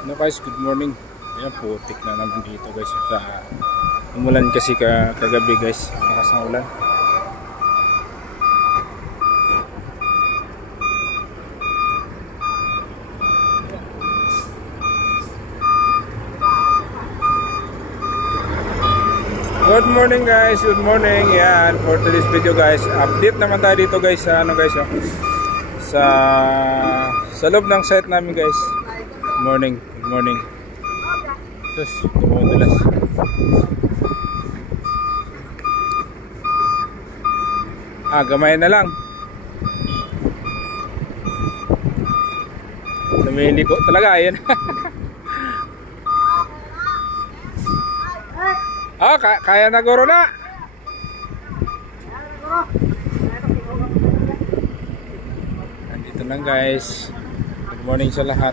Ano guys, good morning. Ayan, putik na naman dito guys. Umulan kasi kagabi guys. Lakas ng ulan. Good morning guys, good morning. Yan, for today's video guys, update naman tayo dito guys sa ano guys, sa loob ng site namin guys. Good morning, good morning. Sus, dumudulas. Gamay na lang. Lumiliko talaga, ayan. Kaya na guro na. Nandito lang guys. Good morning sa lahat.